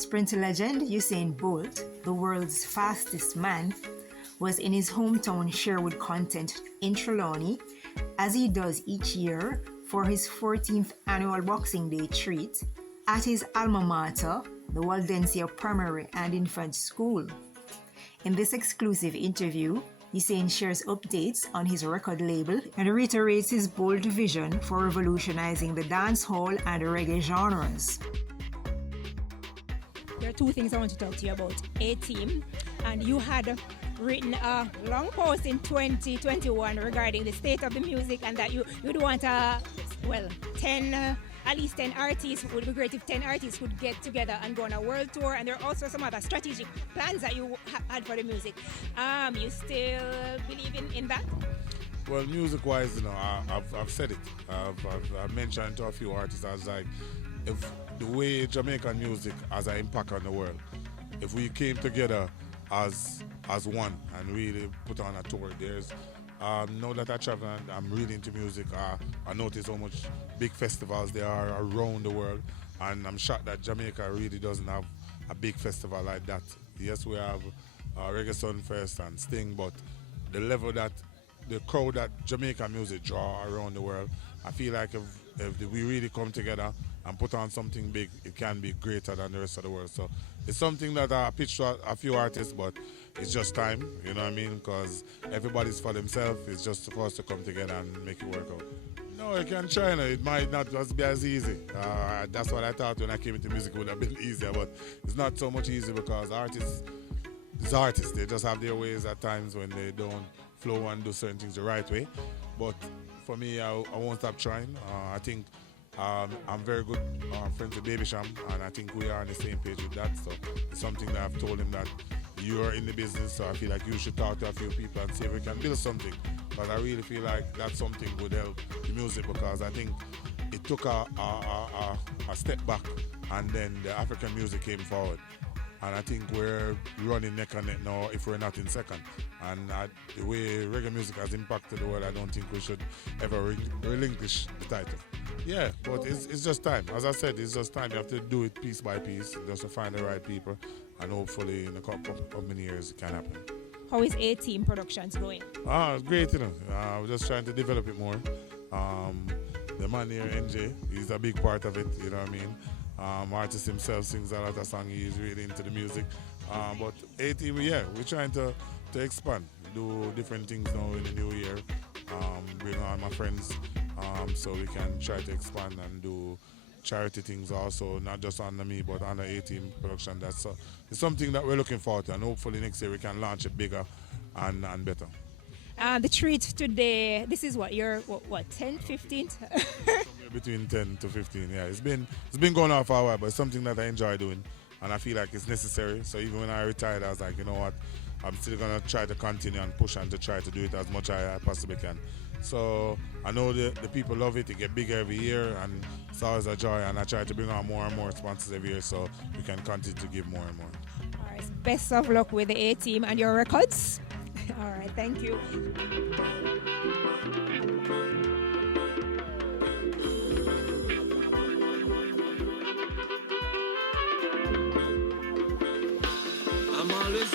Sprinter legend Usain Bolt, the world's fastest man, was in his hometown Sherwood Content in Trelawny, as he does each year for his 14th annual Boxing Day treat at his alma mater, the Waldensia Primary and Infant School. In this exclusive interview, Usain shares updates on his record label and reiterates his bold vision for revolutionizing the dancehall and reggae genres. There are two things I want to talk to you about. A-Team, and you had written a long post in 2021 regarding the state of the music and that you'd want 10 at least 10 artists. It would be great if 10 artists would get together and go on a world tour, and there are also some other strategic plans that you had for the music. You still believe in that? Well, music-wise, I've said it. I've mentioned to a few artists, I was like, if the way Jamaican music has an impact on the world, if we came together as one and really put on a tour, there's now that I travel and I'm really into music, I notice how much big festivals there are around the world, and I'm shocked that Jamaica really doesn't have a big festival like that. Yes, we have Reggae Sunfest and Sting, but the level that the crowd that Jamaican music draw around the world, I feel like if we really come together and put on something big, it can be greater than the rest of the world. So it's something that I pitched to a few artists, but it's just time, you know what I mean? Because everybody's for themselves. It's just for us to come together and make it work out. No, you can try. It might not just be as easy. That's what I thought when I came into music. It would have been easier, but it's not so much easier because artists, they just have their ways at times when they don't flow and do certain things the right way. But for me, I won't stop trying. I think I'm very good friends with Baby Sham, and I think we are on the same page with that. So it's something that I've told him that you are in the business, so I feel like you should talk to a few people and see if we can build something. But I really feel like that something would help the music, because I think it took a step back and then the African music came forward. And I think we're running neck and neck now if we're not in second. And the way reggae music has impacted the world, I don't think we should ever relinquish the title. Yeah, but it's just time. As I said, it's just time. You have to do it piece by piece, just to find the right people. And hopefully in a couple of many years it can happen. How is A-Team Productions going? It's great, we're just trying to develop it more. The man here, NJ, he's a big part of it, you know what I mean? Artist himself sings a lot of songs, he's really into the music. But A-Team, we're trying to expand, do different things now in the new year, bring on my friends, so we can try to expand and do charity things also, not just under me, but under A-Team Production. That's it's something that we're looking forward to, and hopefully next year we can launch it bigger and better. The treat today, this is your 10th, 15th? Somewhere between 10 to 15, yeah. It's been going on for a while, but it's something that I enjoy doing, and I feel like it's necessary. So even when I retired, I was like, you know what, I'm still going to try to continue and push and to try to do it as much as I possibly can. So I know the people love it. It gets bigger every year, and it's always a joy, and I try to bring on more and more sponsors every year so we can continue to give more and more. All right, best of luck with the A-Team and your records. All right, thank you. I'm always